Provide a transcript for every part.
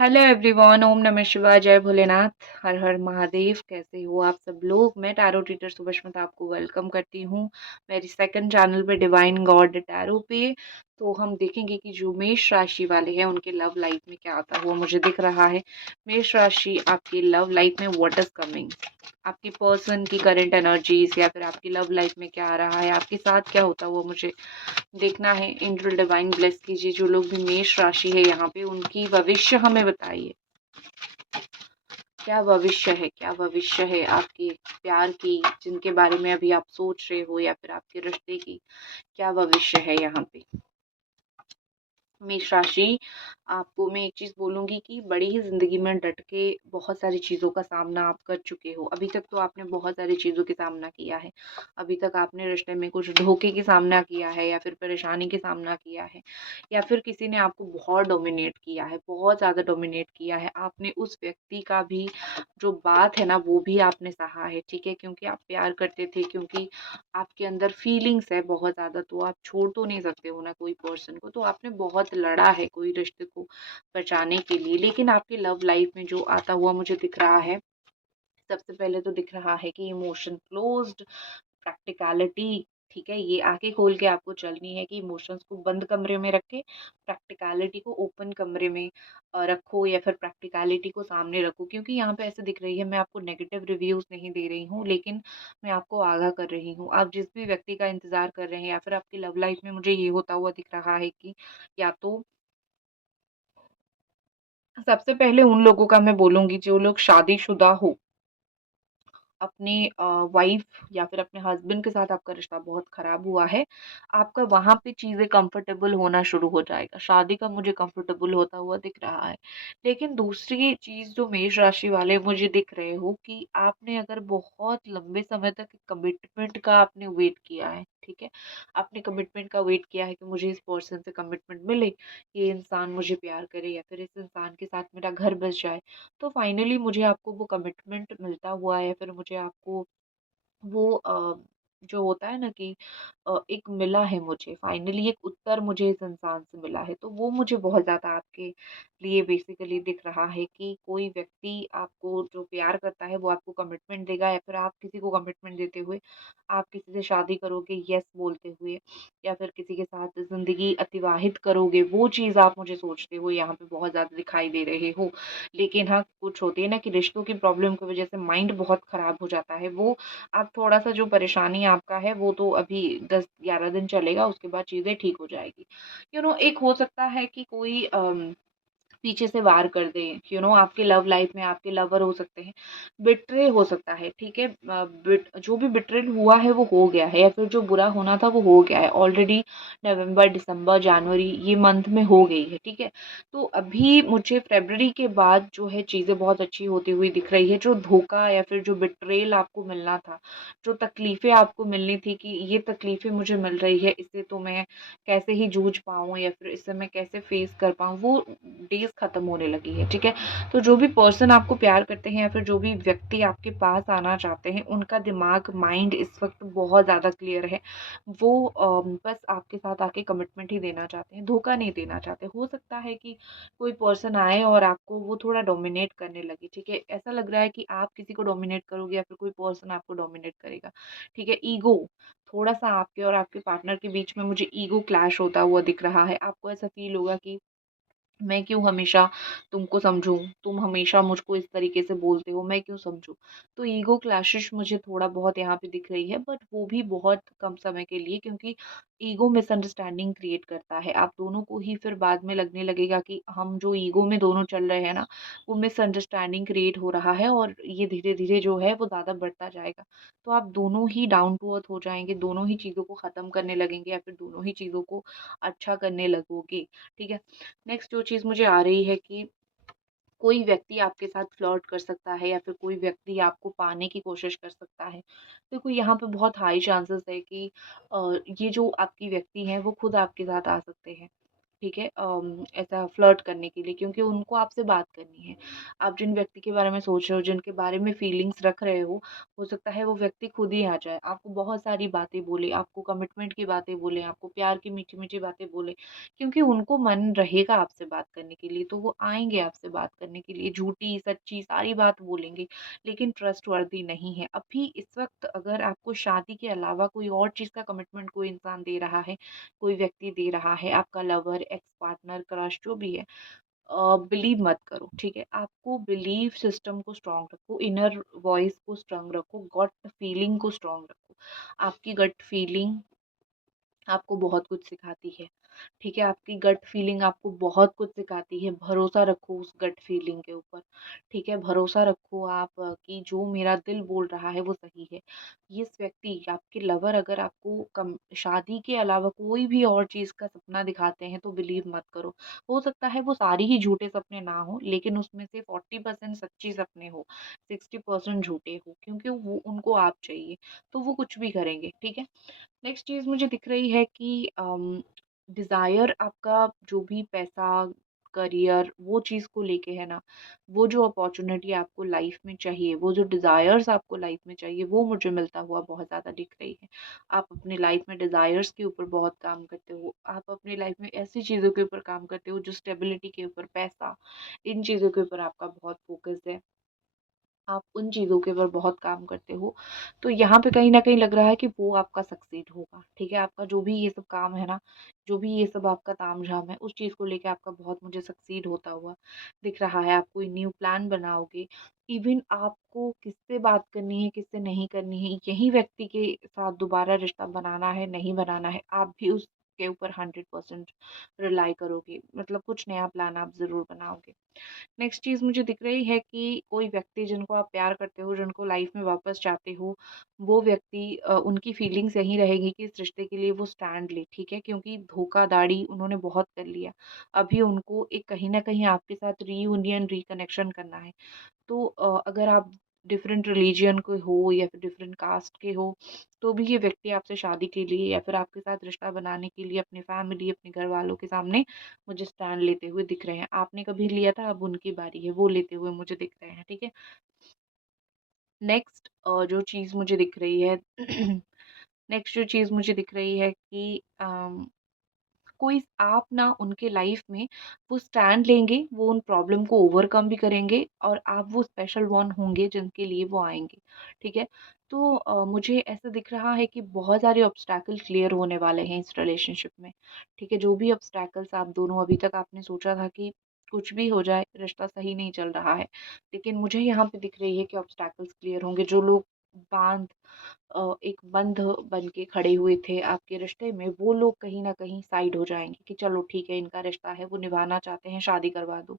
Hello everyone, ओम नमः शिवाय, जय भोलेनाथ, हर हर महादेव। कैसे हो आप सब लोग? मैं टैरो टीचर सुभष्मिता आपको वेलकम करती हूँ मेरी सेकंड चैनल पे डिवाइन गॉड टैरो पे। तो हम देखेंगे कि जो मेष राशि वाले हैं उनके लव लाइफ में क्या आता हुआ मुझे दिख रहा है। मेष राशि, आपकी लव लाइफ में व्हाट इज कमिंग, आपकी पर्सन की करंट एनर्जीज या फिर आपकी लव लाइफ में क्या आ रहा है, आपके साथ क्या होता हुआ मुझे देखना है। एंजल डिवाइन ब्लेस कीजिए। जो लोग भी मेष राशि है यहाँ पे, उनकी भविष्य हमें बताइए। क्या भविष्य है, क्या भविष्य है आपके प्यार की, जिनके बारे में अभी आप सोच रहे हो, या फिर आपके रिश्ते की क्या भविष्य है यहाँ पे। मेष राशि, आपको मैं एक चीज बोलूंगी कि बड़ी ही जिंदगी में डट के बहुत सारी चीजों का सामना आप कर चुके हो। अभी तक तो आपने बहुत सारी चीजों का सामना किया है। अभी तक आपने रिश्ते में कुछ धोखे की सामना किया है, या फिर परेशानी के सामना किया है, या फिर किसी ने आपको बहुत डोमिनेट किया है, बहुत ज्यादा डोमिनेट किया है। आपने उस व्यक्ति का भी जो बात है ना वो भी आपने सहा है, ठीक है, क्योंकि आप प्यार करते थे, क्योंकि आपके अंदर फीलिंग्स है बहुत ज्यादा, तो आप छोड़ तो नहीं सकते हो ना कोई पर्सन को। तो आपने बहुत लड़ा है कोई रिश्ते को बचाने के लिए। लेकिन आपकी लव लाइफ में जो आता हुआ मुझे दिख रहा है, सबसे पहले तो दिख रहा है कि इमोशन क्लोज्ड, प्रैक्टिकलिटी, ठीक है, ये आंखें खोल के आपको चलनी है कि इमोशंस को बंद कमरे में रखे, प्रैक्टिकलिटी को ओपन कमरे में रखो, या फिर प्रैक्टिकलिटी को सामने रखो। क्योंकि यहाँ पे ऐसे दिख रही है, मैं आपको नेगेटिव रिव्यूज नहीं दे रही हूँ, लेकिन मैं आपको आगाह कर रही हूँ। आप जिस भी व्यक्ति का इंतजार कर रहे हैं, या फिर आपकी लव लाइफ में मुझे ये होता हुआ दिख रहा है कि या तो सबसे पहले उन लोगों का मैं बोलूंगी जो लोग शादीशुदा हो, अपने वाइफ या फिर अपने हस्बैंड के साथ आपका रिश्ता बहुत खराब हुआ है, आपका वहां पे चीजें कंफर्टेबल होना शुरू हो जाएगा। शादी का मुझे कंफर्टेबल होता हुआ दिख रहा है। लेकिन दूसरी चीज जो मेष राशि वाले मुझे दिख रहे हो कि आपने अगर बहुत लंबे समय तक कमिटमेंट का आपने वेट किया है, ठीक है, आपने कमिटमेंट का वेट किया है कि मुझे इस पर्सन से कमिटमेंट मिले, ये इंसान मुझे प्यार करे, या फिर इस इंसान के साथ मेरा घर बस जाए, तो फाइनली मुझे आपको वो कमिटमेंट मिलता हुआ है, या फिर मुझे आपको वो जो होता है ना कि एक मिला है, मुझे फाइनली एक उत्तर मुझे इस इंसान से मिला है। तो वो मुझे बहुत ज़्यादा आपके लिए बेसिकली दिख रहा है कि कोई व्यक्ति आपको जो प्यार करता है वो आपको कमिटमेंट देगा, या फिर आप किसी को कमिटमेंट देते हुए आप किसी से शादी करोगे यस बोलते हुए, या फिर किसी के साथ ज़िंदगी अतिवाहित करोगे, वो चीज़ आप मुझे सोचते हो यहाँ पे बहुत ज़्यादा दिखाई दे रहे हो। लेकिन हाँ, कुछ होती है ना कि रिश्तों की प्रॉब्लम की वजह से माइंड बहुत खराब हो जाता है। वो आप थोड़ा-सा जो परेशानी आपका है वो तो अभी 10-11 दिन चलेगा, उसके बाद चीज़ें ठीक हो जाएगी। एक हो सकता है कि कोई पीछे से वार कर दे, आपके लव लाइफ में आपके लवर हो सकते हैं, बिट्रे हो सकता है, ठीक है, जो भी बिट्रेल हुआ है वो हो गया है, या फिर जो बुरा होना था वो हो गया है ऑलरेडी। नवंबर, दिसंबर, जनवरी ये मंथ में हो गई है, ठीक है। तो अभी मुझे फरवरी के बाद जो है चीज़ें बहुत अच्छी होती हुई दिख रही है। जो धोखा या फिर जो बिट्रेल आपको मिलना था, जो तकलीफ़ें आपको मिलनी थी कि ये तकलीफ़ें मुझे मिल रही है, इससे तो मैं कैसे ही जूझ पाऊँ, या फिर इससे मैं कैसे फेस कर पाऊँ, वो डेज़ ख़त्म होने लगी है, ठीक है। तो जो भी पर्सन आपको प्यार करते हैं, या फिर जो भी व्यक्ति आपके पास आना चाहते हैं, उनका दिमाग, माइंड इस वक़्त बहुत ज़्यादा क्लियर है। वो बस आपके साथ आके कमिटमेंट ही देना चाहते हैं, धोखा नहीं देना चाहते। हो सकता है कि कोई पर्सन आए और आपको वो थोड़ा डोमिनेट करने लगे, ठीक है। ऐसा लग रहा है कि आप किसी को डोमिनेट करोगे, या फिर कोई पर्सन आपको डोमिनेट करेगा, ठीक है। ईगो थोड़ा-सा आपके और आपके पार्टनर के बीच में मुझे ईगो क्लैश होता हुआ दिख रहा है। आपको ऐसा फ़ील होगा कि मैं क्यों हमेशा तुमको समझूं, तुम हमेशा मुझको इस तरीके से बोलते हो, मैं क्यों समझूं। तो ईगो क्लैशेस मुझे थोड़ा बहुत यहाँ पे दिख रही है, बट वो भी बहुत कम समय के लिए, क्योंकि ईगो मिसअंडरस्टैंडिंग क्रिएट करता है। आप दोनों को ही फिर बाद में लगने लगेगा कि हम जो ईगो में दोनों चल रहे हैं ना, वो मिसअंडरस्टैंडिंग क्रिएट हो रहा है, और ये धीरे धीरे जो है वो ज़्यादा बढ़ता जाएगा। तो आप दोनों ही डाउन टू अर्थ हो जाएंगे, दोनों ही चीज़ों को ख़त्म करने लगेंगे, या फिर दोनों ही चीज़ों को अच्छा करने लगोगे, ठीक है। नेक्स्ट जो चीज़ मुझे आ रही है कि कोई व्यक्ति आपके साथ फ्लर्ट कर सकता है, या फिर कोई व्यक्ति आपको पाने की कोशिश कर सकता है। देखो यहाँ पे बहुत हाई चांसेस है कि ये जो आपकी व्यक्ति हैं वो खुद आपके साथ आ सकते हैं। ठीक है? ऐसा फ्लर्ट करने के लिए, क्योंकि उनको आपसे बात करनी है। आप जिन व्यक्ति के बारे में सोच रहे हो, जिनके बारे में फीलिंग्स रख रहे हो सकता है वो व्यक्ति खुद ही आ जाए, आपको बहुत सारी बातें बोले, आपको कमिटमेंट की बातें बोले, आपको प्यार की मीठी-मीठी बातें बोले, क्योंकि उनको मन रहेगा आपसे बात करने के लिए, तो वो आएँगे आपसे बात करने के लिए, झूठी, सच्ची सारी बात बोलेंगे, लेकिन ट्रस्टवर्दी नहीं है। अभी इस वक़्त अगर आपको शादी के अलावा कोई और चीज़ का कमिटमेंट कोई इंसान दे रहा है, कोई व्यक्ति दे रहा है, आपका लवर, एक्स पार्टनर, क्रश जो भी है, बिलीव मत करो, ठीक है? आपको बिलीव सिस्टम को स्ट्रॉन्ग रखो, इनर वॉइस को स्ट्रॉन्ग रखो, गट फीलिंग को स्ट्रॉन्ग रखो। आपकी गट फीलिंग आपको बहुत कुछ सिखाती है, ठीक है? आपकी गट फीलिंग आपको बहुत कुछ सिखाती है, भरोसा रखो उस गट फीलिंग के ऊपर, ठीक है? भरोसा रखो आप कि जो मेरा दिल बोल रहा है वो सही है। ये इस व्यक्ति आपके लवर अगर आपको कम शादी के अलावा कोई भी और चीज़ का सपना दिखाते हैं तो बिलीव मत करो। हो सकता है वो सारी ही झूठे सपने ना हो, लेकिन उसमें से 40% सच्ची सपने हो, 60% झूठे हो, क्योंकि वो उनको आप चाहिए, तो वो कुछ भी करेंगे, ठीक है? नेक्स्ट चीज़ मुझे दिख रही है कि डिज़ायर आपका जो भी पैसा, करियर वो चीज़ को लेके है ना, वो जो अपॉर्च्युनिटी आपको लाइफ़ में चाहिए, वो जो डिज़ायर्स आपको लाइफ़ में चाहिए, वो मुझे मिलता हुआ बहुत ज़्यादा दिख रही है। आप अपनी लाइफ़ में डिज़ायर्स के ऊपर बहुत काम करते हो, आप अपनी लाइफ़ में ऐसी चीज़ों के ऊपर काम करते हो जो स्टेबिलिटी के ऊपर, पैसा, इन चीज़ों के ऊपर आपका बहुत फ़ोकस है। आप उन चीज़ों के ऊपर बहुत काम करते हो, तो यहाँ पे कहीं न कहीं लग रहा है कि वो आपका सक्सीड होगा, ठीक है? आपका जो भी ये सब काम है ना, जो भी ये सब आपका तामझाम है, उस चीज़ को लेके आपका बहुत मुझे सक्सीड होता हुआ दिख रहा है। आप कोई न्यू प्लान बनाओगे, इवन आपको किससे बात करनी है, किससे नहीं करनी है, यही व्यक्ति के साथ दोबारा रिश्ता बनाना है, नहीं बनाना है, आप भी उसके ऊपर 100% रिलाई करोगे, मतलब कुछ नया प्लान आप ज़रूर बनाओगे। नेक्स्ट चीज़ मुझे दिख रही है कि कोई व्यक्ति जिनको आप प्यार करते हो, जिनको लाइफ में वापस चाहते हो, वो व्यक्ति उनकी फीलिंग्स यही रहेगी कि इस रिश्ते के लिए वो स्टैंड ले, ठीक है? क्योंकि धोखाधड़ी उन्होंने बहुत कर लिया। अभी उनको एक कहीं न कहीं आपके साथ रीयूनियन, रिकनेक्शन करना है। तो अगर आप डिफरेंट रिलीजन के हो या फिर डिफरेंट कास्ट के हो, तो भी ये व्यक्ति आपसे शादी के लिए या फिर आपके साथ रिश्ता बनाने के लिए अपनी फैमिली, अपने घर वालों के सामने मुझे स्टैंड लेते हुए दिख रहे हैं। आपने कभी लिया था, अब उनकी बारी है, वो लेते हुए मुझे दिख रहे हैं, ठीक है? नेक्स्ट जो चीज़ मुझे दिख रही है नेक्स्ट जो चीज़ मुझे दिख रही है कि कोई आप ना उनके लाइफ में वो स्टैंड लेंगे, वो उन प्रॉब्लम को ओवरकम भी करेंगे और आप वो स्पेशल वन होंगे जिनके लिए वो आएँगे, ठीक है? तो मुझे ऐसा दिख रहा है कि बहुत सारे ऑब्स्टैकल क्लियर होने वाले हैं इस रिलेशनशिप में, ठीक है? जो भी ऑब्स्टैकल्स आप दोनों अभी तक आपने सोचा था कि कुछ भी हो जाए, रिश्ता सही नहीं चल रहा है, लेकिन मुझे यहाँ पे दिख रही है कि ऑब्स्टैकल्स क्लियर होंगे। जो लोग बाँध एक बंध बन के खड़े हुए थे आपके रिश्ते में, वो लोग कहीं न कहीं साइड हो जाएँगे कि चलो ठीक है, इनका रिश्ता है, वो निभाना चाहते हैं, शादी करवा दो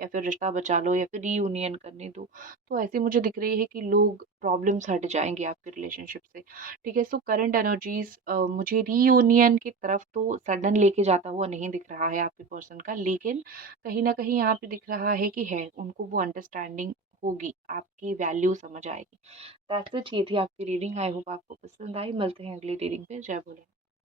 या फिर रिश्ता बचा लो या फिर रीयूनियन करने दो। तो ऐसे मुझे दिख रही है कि लोग प्रॉब्लम्स हट जाएँगे आपके रिलेशनशिप से, ठीक है? सो करंट एनर्जीज़ मुझे रीयूनियन की तरफ तो सडन लेके जाता हुआ नहीं दिख रहा है आपके पर्सन का, लेकिन कहीं न कहीं यहाँ पे दिख रहा है कि है, उनको वो अंडरस्टैंडिंग होगी, आपकी वैल्यू समझ आएगी। दैट्स इट, ये थी आपकी रीडिंग। आई होप आपको पसंद आई। मिलते हैं अगली रीडिंग पे। जय भोले।